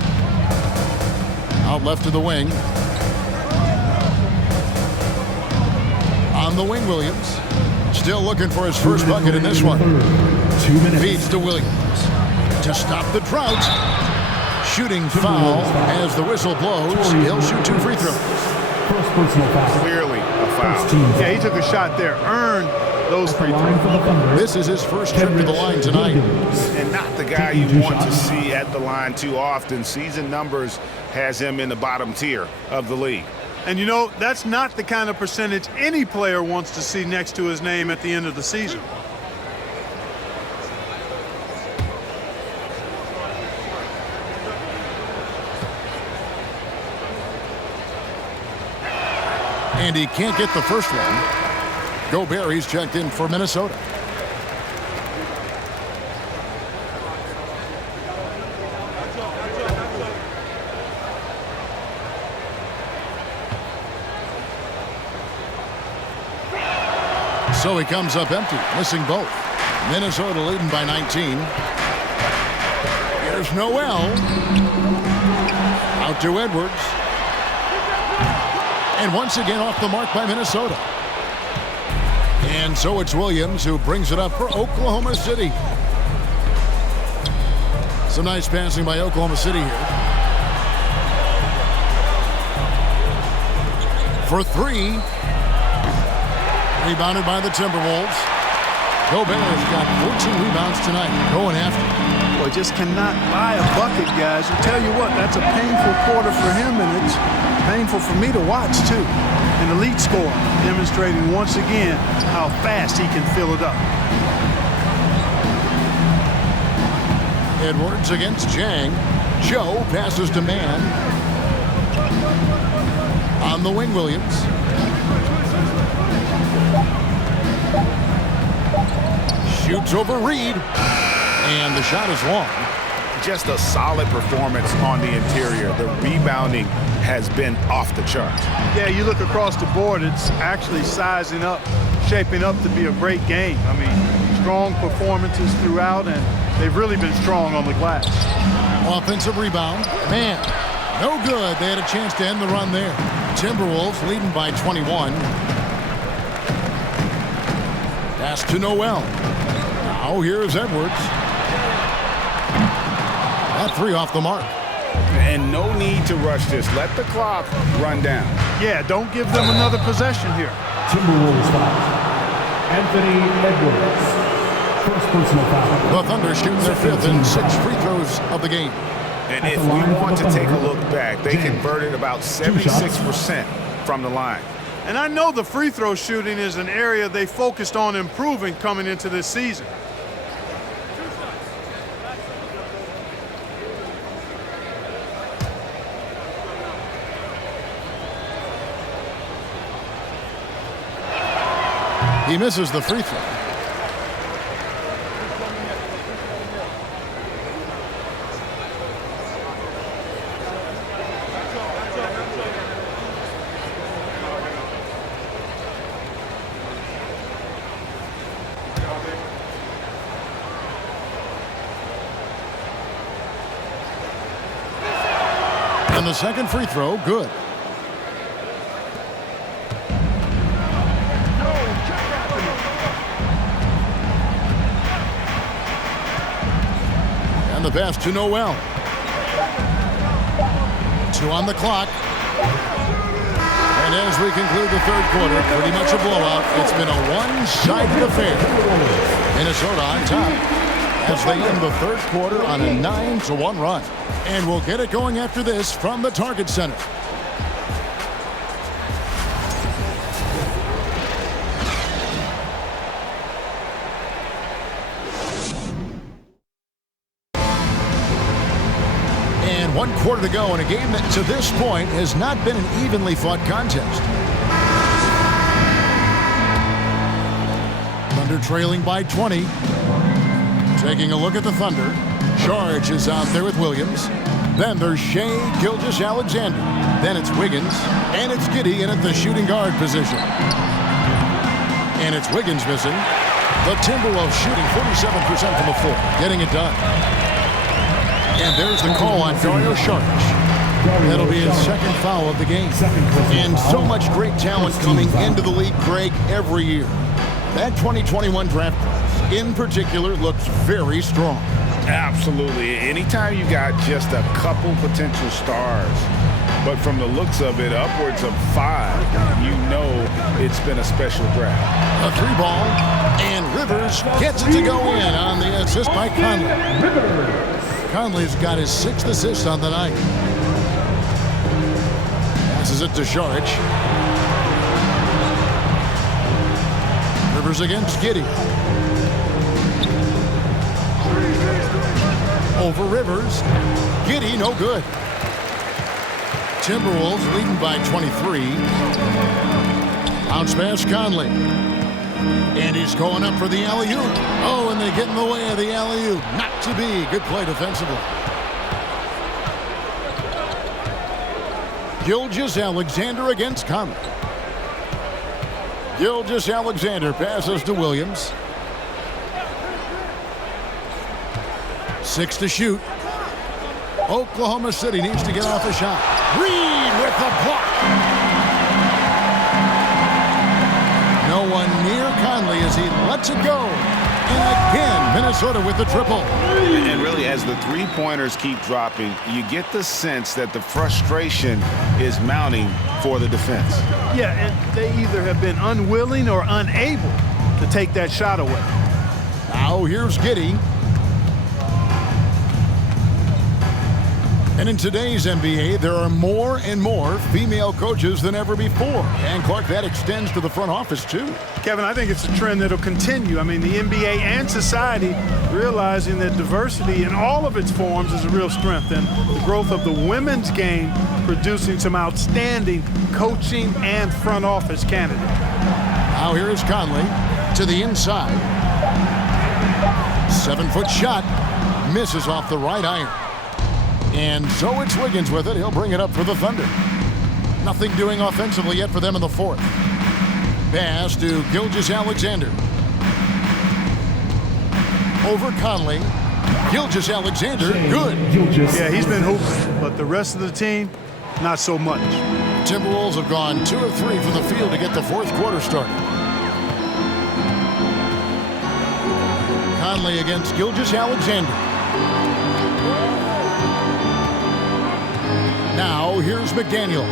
Out left to the wing. On the wing, Williams. Still looking for his first bucket in this one. 2 minutes. Feeds to Williams. To stop the drought. Shooting foul as the whistle blows. He'll shoot 2 free throws. First personal foul. Clearly a foul. First team Yeah, he took a shot there, earned those free line throws. for the Thunder. This is his first trip to the line tonight. And not the guy you want to see at the line too often. Season numbers has him in the bottom tier of the league. And you know, that's not the kind of percentage any player wants to see next to his name at the end of the season. And he can't get the first one. Gobert, he's checked in for Minnesota. So he comes up empty, missing both. Minnesota leading by 19. Here's Noel. Out to Edwards. And once again off the mark by Minnesota. And so it's Williams who brings it up for Oklahoma City. Some nice passing by Oklahoma City here. For 3. Rebounded by the Timberwolves. Gobert's got 14 rebounds tonight. Going after. Boy, just cannot buy a bucket, guys. I tell you what, that's a painful quarter for him, and it's painful for me to watch, too. An elite scorer, demonstrating once again how fast he can fill it up. Edwards against Jang. Joe passes to man. On the wing, Williams. Shoots over Reed. And the shot is long. Just a solid performance on the interior. The rebounding has been off the charts. Yeah, you look across the board, it's actually sizing up, shaping up to be a great game. I mean, strong performances throughout, and they've really been strong on the glass. Offensive rebound. Man, no good. They had a chance to end the run there. Timberwolves leading by 21. Pass to Noel. Now here's Edwards. That 3 off the mark. And no need to rush this. Let the clock run down. Yeah, don't give them another possession here. Timberwolves foul. Anthony Edwards. First personal foul. The Thunder shooting their 5th and 6 free throws of the game. And if we want to take a look back, they converted about 76% from the line. And I know the free throw shooting is an area they focused on improving coming into this season. He misses the free throw. And the second free throw, good. And the pass to Noel. 2 on the clock. And as we conclude the third quarter, pretty much a blowout. It's been a one-sided affair. Minnesota on top as they end the third quarter on a 9-1 run. And we'll get it going after this from the Target Center. And 1 quarter to go in a game that to this point has not been an evenly fought contest. Thunder trailing by 20. Taking a look at the Thunder. Charge is out there with Williams. Then there's Shea Gilgeous-Alexander. Then it's Wiggins. And it's Giddey in at the shooting guard position. And it's Wiggins missing. The Timberwolves shooting 47% from the floor. Getting it done. And there's the call on Dario Saric. That'll be his second foul of the game. And so much great talent coming into the league, Craig, every year. That 2021 draft class, in particular, looks very strong. Absolutely. Anytime you got just a couple potential stars, but from the looks of it, upwards of 5, you know it's been a special draft. A 3-ball, and Rivers gets it to go in on the assist by Conley. Conley's got his 6th assist on the night. Passes it to Saric. Rivers against Giddey. Over Rivers. Giddey, no good. Timberwolves leading by 23. Bounce pass Conley. And he's going up for the alley-oop. Oh, and they get in the way of the alley-oop. Not to be. Good play defensively. Gilgeous-Alexander against Conley. Gilgeous-Alexander passes to Williams. 6 to shoot. Oklahoma City needs to get off a shot. Reed with the block. No one near Conley as he lets it go. And again, Minnesota with the triple. And really, as the three-pointers keep dropping, you get the sense that the frustration is mounting for the defense. Yeah, and they either have been unwilling or unable to take that shot away. Now here's Giddey. And in today's NBA, there are more and more female coaches than ever before. And, Clark, that extends to the front office, too. Kevin, I think it's a trend that'll continue. I mean, the NBA and society realizing that diversity in all of its forms is a real strength. And the growth of the women's game producing some outstanding coaching and front office candidates. Now here is Conley to the inside. 7-foot shot. Misses off the right iron. And so it's Wiggins with it. He'll bring it up for the Thunder. Nothing doing offensively yet for them in the 4th. Pass to Gilgeous-Alexander. Over Conley. Gilgeous-Alexander, good. Yeah, he's been hooping, but the rest of the team, not so much. Timberwolves have gone 2 of 3 from the field to get the 4th quarter started. Conley against Gilgeous-Alexander. Now, here's McDaniels.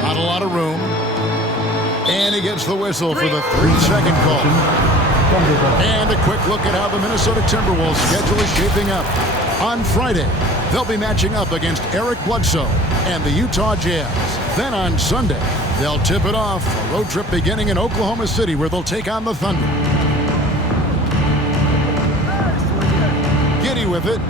Not a lot of room. And he gets the whistle for the 3-second call. And a quick look at how the Minnesota Timberwolves schedule is shaping up. On Friday, they'll be matching up against Eric Bledsoe and the Utah Jazz. Then on Sunday, they'll tip it off. A road trip beginning in Oklahoma City where they'll take on the Thunder. Giddey with it.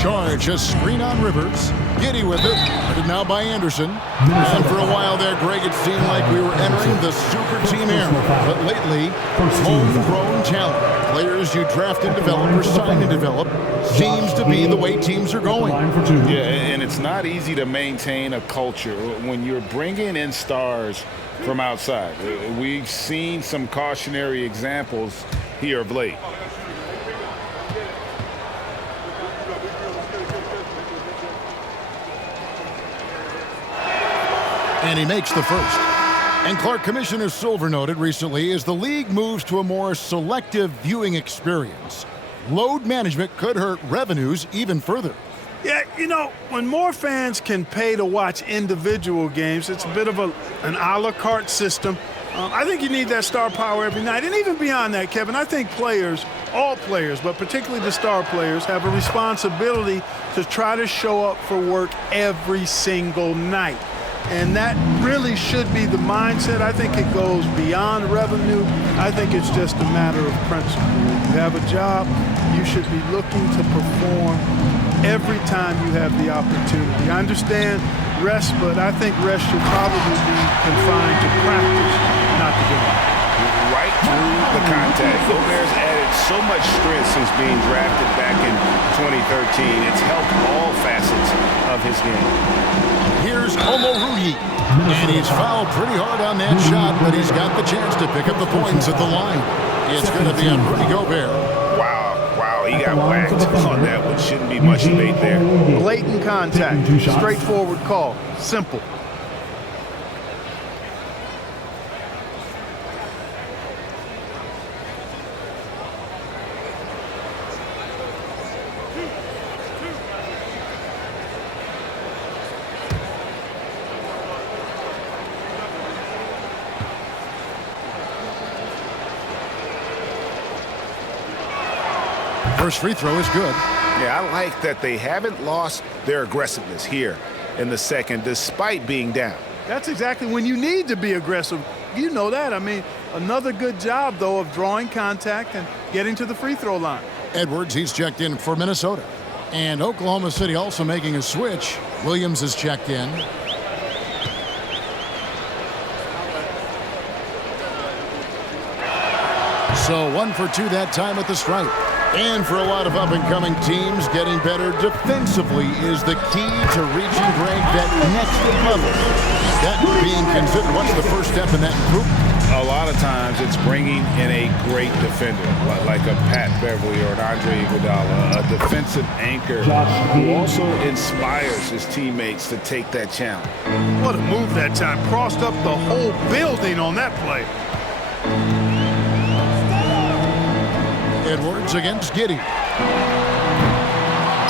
Charge a screen on Rivers. Giddey with it. Guarded now by Anderson. And for a while there, Greg, it seemed like we were entering the super team era. But lately, homegrown talent, players you draft and develop or sign and develop, seems to be the way teams are going. Yeah, and it's not easy to maintain a culture when you're bringing in stars from outside. We've seen some cautionary examples here of late. And he makes the first. And Clark, Commissioner Silver noted recently, as the league moves to a more selective viewing experience, load management could hurt revenues even further. Yeah, you know, when more fans can pay to watch individual games, it's a bit of an a la carte system. I think you need that star power every night. And even beyond that, Kevin, I think players, all players, but particularly the star players, have a responsibility to try to show up for work every single night. And that really should be the mindset. I think it goes beyond revenue. I think it's just a matter of principle. If you have a job, you should be looking to perform every time you have the opportunity. I understand rest, but I think rest should probably be confined to practice, not the game. Right through the contact. Gobert's added so much strength since being drafted back in 2013. It's helped all facets of his game. Here's Omoruyi, and he's fouled pretty hard on that shot, but he's got the chance to pick up the points at the line. It's going to be on Rudy Gobert. Wow, he got whacked on that one. Shouldn't be much debate there. Blatant contact. Straightforward call. Simple. First free throw is good. Yeah, I like that they haven't lost their aggressiveness here in the second, despite being down. That's exactly when you need to be aggressive. You know that. I mean, another good job, though, of drawing contact and getting to the free throw line. Edwards, he's checked in for Minnesota. And Oklahoma City also making a switch. Williams is checked in. So 1 for 2 that time at the stripe. And for a lot of up-and-coming teams, getting better defensively is the key to reaching Greg that next level. That being considered, what's the first step in that improvement? A lot of times it's bringing in a great defender, like a Pat Beverly or an Andre Iguodala, a defensive anchor who also inspires his teammates to take that challenge. What a move that time. Crossed up the whole building on that play. Edwards against Giddey.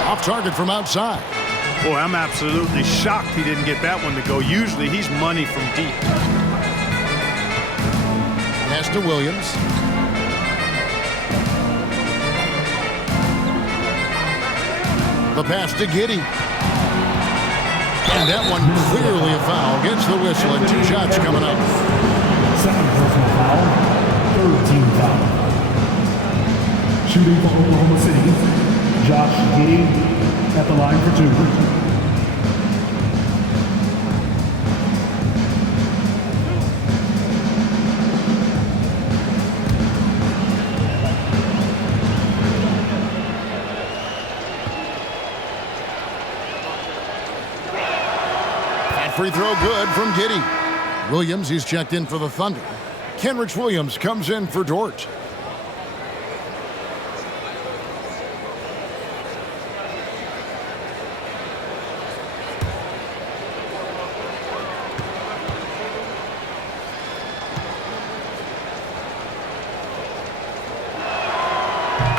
Off target from outside. Boy, I'm absolutely shocked he didn't get that one to go. Usually he's money from deep. Pass to Williams. The pass to Giddey. And that one clearly a foul. Gets the whistle and 2 shots coming up. Second personal foul, third team foul. Shooting for Oklahoma City, Josh Giddey at the line for 2. That free throw good from Giddey. Williams, he's checked in for the Thunder. Kenrich Williams comes in for Dort.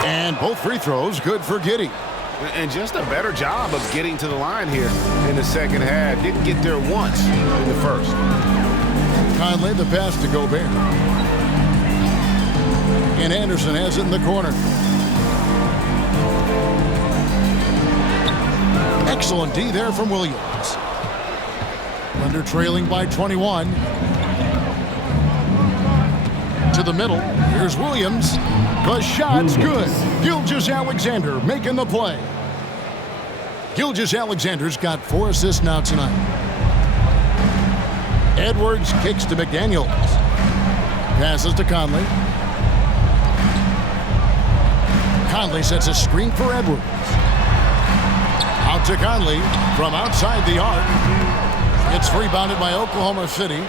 And both free throws good for Giddey. And just a better job of getting to the line here in the second half. Didn't get there once in the first. Conley, the pass to Gobert. And Anderson has it in the corner. Excellent D there from Williams. Thunder trailing by 21. To the middle. Here's Williams. The shot's good. Gilgeous-Alexander making the play. Gilgeous-Alexander's got 4 assists now tonight. Edwards kicks to McDaniels. Passes to Conley. Conley sets a screen for Edwards. Out to Conley from outside the arc. It's rebounded by Oklahoma City.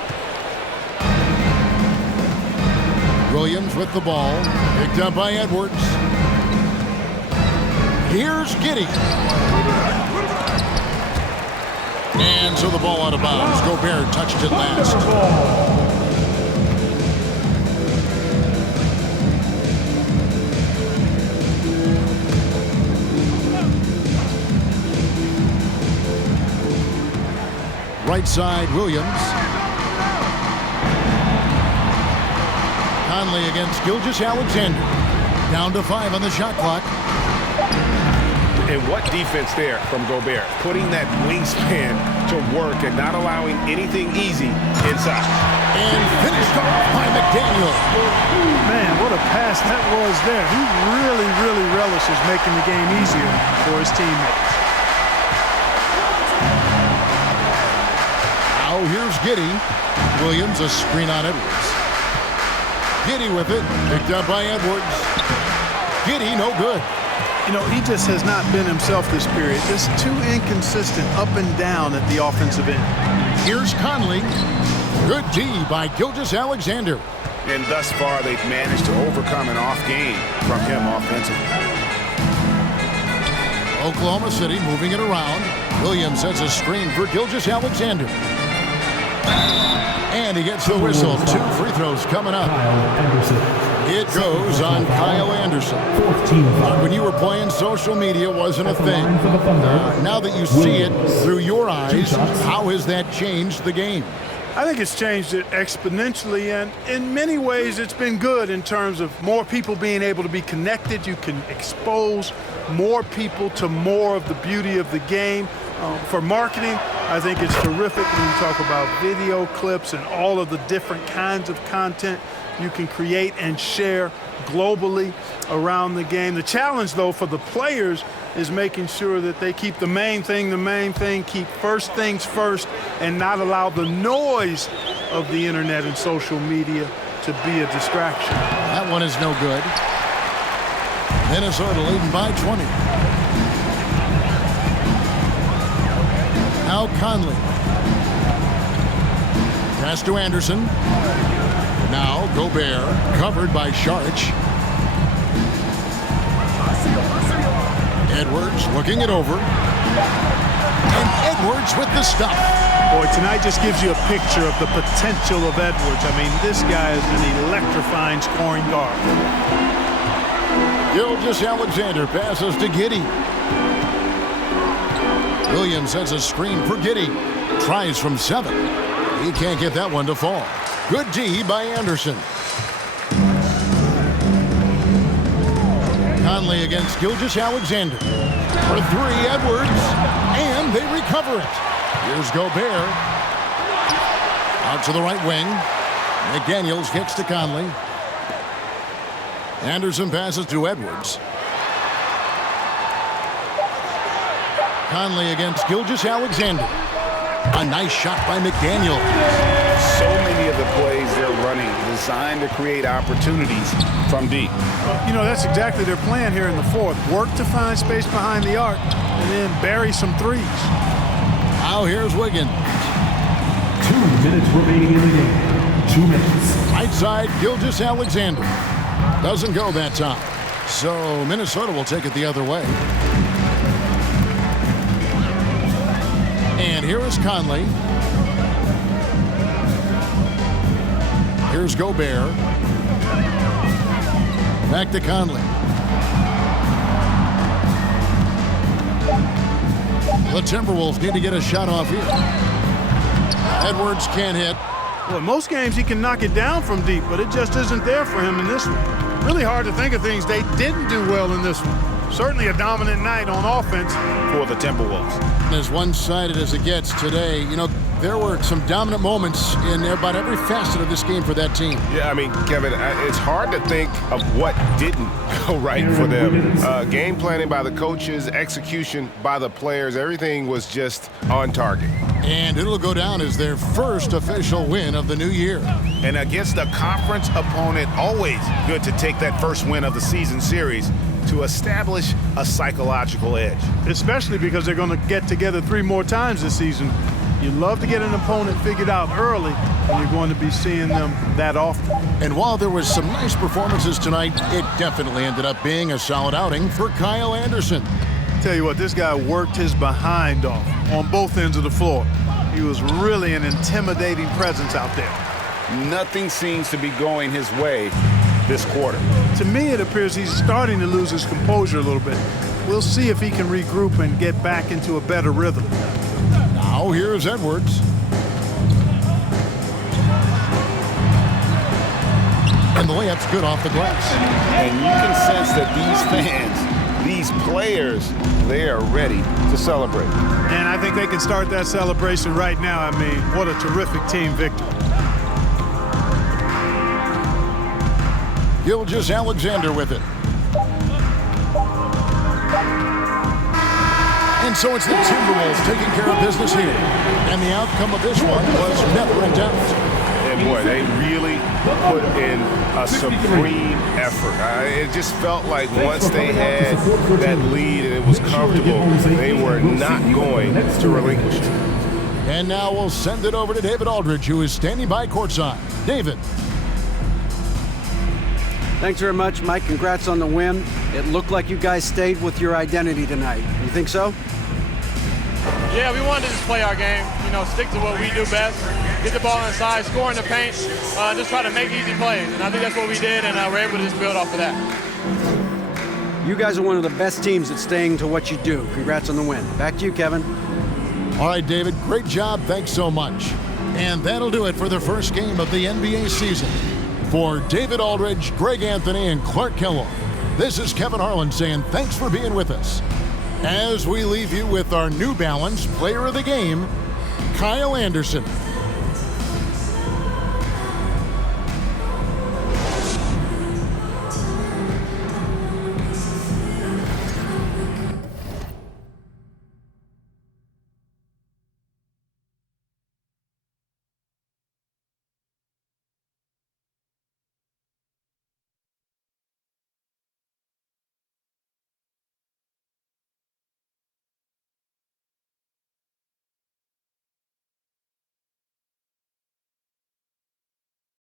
Williams with the ball. Picked up by Edwards. Here's Giddey. And so the ball out of bounds. Gobert touched it last. Right side, Williams. Conley against Gilgeous-Alexander. Down to 5 on the shot clock. And what defense there from Gobert. Putting that wingspan to work and not allowing anything easy inside. And finished off by McDaniels. Man, what a pass that was there. He really relishes making the game easier for his teammates. Now here's Giddey. Williams a screen on Edwards. Giddey with it. Picked up by Edwards. Giddey no good. You know, he just has not been himself this period. Just too inconsistent up and down at the offensive end. Here's Conley. Good D by Gilgeous-Alexander. And thus far, they've managed to overcome an off game from him offensively. Oklahoma City moving it around. Williams sets a screen for Gilgeous-Alexander. And he gets the whistle. 2 free throws coming up. It goes on Kyle Anderson. When you were playing, social media wasn't a thing. Now that you see it through your eyes, how has that changed the game? I think it's changed it exponentially, and in many ways it's been good in terms of more people being able to be connected. You can expose more people to more of the beauty of the game. For marketing, I think it's terrific when you talk about video clips and all of the different kinds of content you can create and share globally around the game. The challenge, though, for the players is making sure that they keep the main thing, keep first things first, and not allow the noise of the internet and social media to be a distraction. That one is no good. Minnesota leading by 20. Now Conley. Pass to Anderson. Now Gobert, covered by Saric. Edwards looking it over. And Edwards with the stop. Boy, tonight just gives you a picture of the potential of Edwards. I mean, this guy is an electrifying scoring guard. Gilgeous-Alexander passes to Giddey. Williams has a screen for Giddey. Tries from 7. He can't get that one to fall. Good D by Anderson. Conley against Gilgeous-Alexander. For 3, Edwards. And they recover it. Here's Gobert. Out to the right wing. McDaniels kicks to Conley. Anderson passes to Edwards. Conley against Gilgeous-Alexander. A nice shot by McDaniels. So many of the plays they're running designed to create opportunities from deep. You know, that's exactly their plan here in the fourth. Work to find space behind the arc and then bury some threes. Now here's Wiggins. 2 minutes remaining in the game. 2 minutes. Right side, Gilgeous-Alexander. Doesn't go that time. So Minnesota will take it the other way. And here is Conley. Here's Gobert. Back to Conley. The Timberwolves need to get a shot off here. Edwards can't hit. Well, in most games he can knock it down from deep, but it just isn't there for him in this one. Really hard to think of things they didn't do well in this one. Certainly a dominant night on offense for the Timberwolves. As one-sided as it gets today, you know, there were some dominant moments in about every facet of this game for that team. Yeah, I mean, Kevin, it's hard to think of what didn't go right for them. Game planning by the coaches, execution by the players, everything was just on target. And it'll go down as their first official win of the new year. And against a conference opponent, always good to take that first win of the season series to establish a psychological edge. Especially because they're going to get together 3 more times this season. You love to get an opponent figured out early, and you're going to be seeing them that often. And while there was some nice performances tonight, it definitely ended up being a solid outing for Kyle Anderson. Tell you what, this guy worked his behind off on both ends of the floor. He was really an intimidating presence out there. Nothing seems to be going his way this quarter. To me, it appears he's starting to lose his composure a little bit. We'll see if he can regroup and get back into a better rhythm. Now here's Edwards. And the layup's good off the glass. And you can sense that these fans, these players, they are ready to celebrate. And I think they can start that celebration right now. I mean, what a terrific team victory. Gilgeous-Alexander with it. And so it's the Timberwolves taking care of business here. And the outcome of this one was never in doubt. And boy, they really put in a supreme effort. It just felt like once they had that lead and it was comfortable, they were not going to relinquish it. And now we'll send it over to David Aldridge, who is standing by courtside. David. Thanks very much, Mike. Congrats on the win. It looked like you guys stayed with your identity tonight. You think so? Yeah, we wanted to just play our game, stick to what we do best, get the ball inside, score in the paint, just try to make easy plays. And I think that's what we did, and we're able to just build off of that. You guys are one of the best teams at staying to what you do. Congrats on the win. Back to you, Kevin. All right, David, great job. Thanks so much. And that'll do it for the first game of the NBA season. For David Aldridge, Greg Anthony, and Clark Kellogg, this is Kevin Harlan saying thanks for being with us. As we leave you with our New Balance Player of the Game, Kyle Anderson.